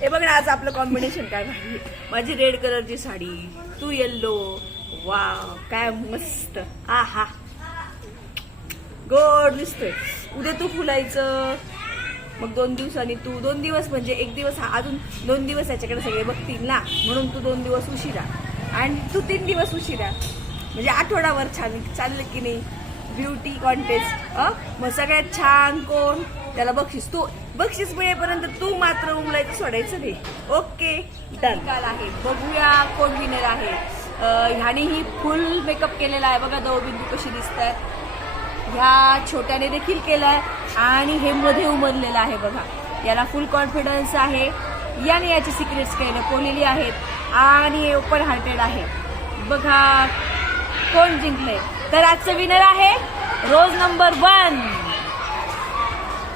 हे बघ ना आज आपलं कॉम्बिनेशन काय भारी माझी रेड कलरची साडी तू येल्लो वा काय मस्त. हा हा गोड दिसतोय. उद्या तू फुलायचं. मग दोन दिवसांनी तू दोन दिवस म्हणजे एक दिवस हा अजून दोन दिवस याच्याकडे सगळे बघतील ना. म्हणून तू दोन दिवस उशिरा. आणि तू तीन दिवस उशिरा. म्हणजे आठवडाभर छान चाललं की नाही? ब्युटी कॉन्टेस्ट मग सगळ्यात छान कोण? त्याला बक्षीस. तू बक्षीस मिळेपर्यंत तू मात्र उमलायचं सोडायचं नाही. ओके डन काल आहे. बघूया कोण विनर आहे. ह्यानेही फुल मेकअप केलेला आहे. बघा दवबिंदू कशी दिसत आहे ह्या छोट्याने देखील केलाय. आणि हे मध्ये उमरलेलं आहे बघा. याला फुल कॉन्फिडन्स आहे. याने याची सिक्रेट्स काही लपवलेली आहेत? आणि हे ओपन हार्टेड आहे. बघा कोण जिंकले तर आजचं विनर आहे रोज नंबर वन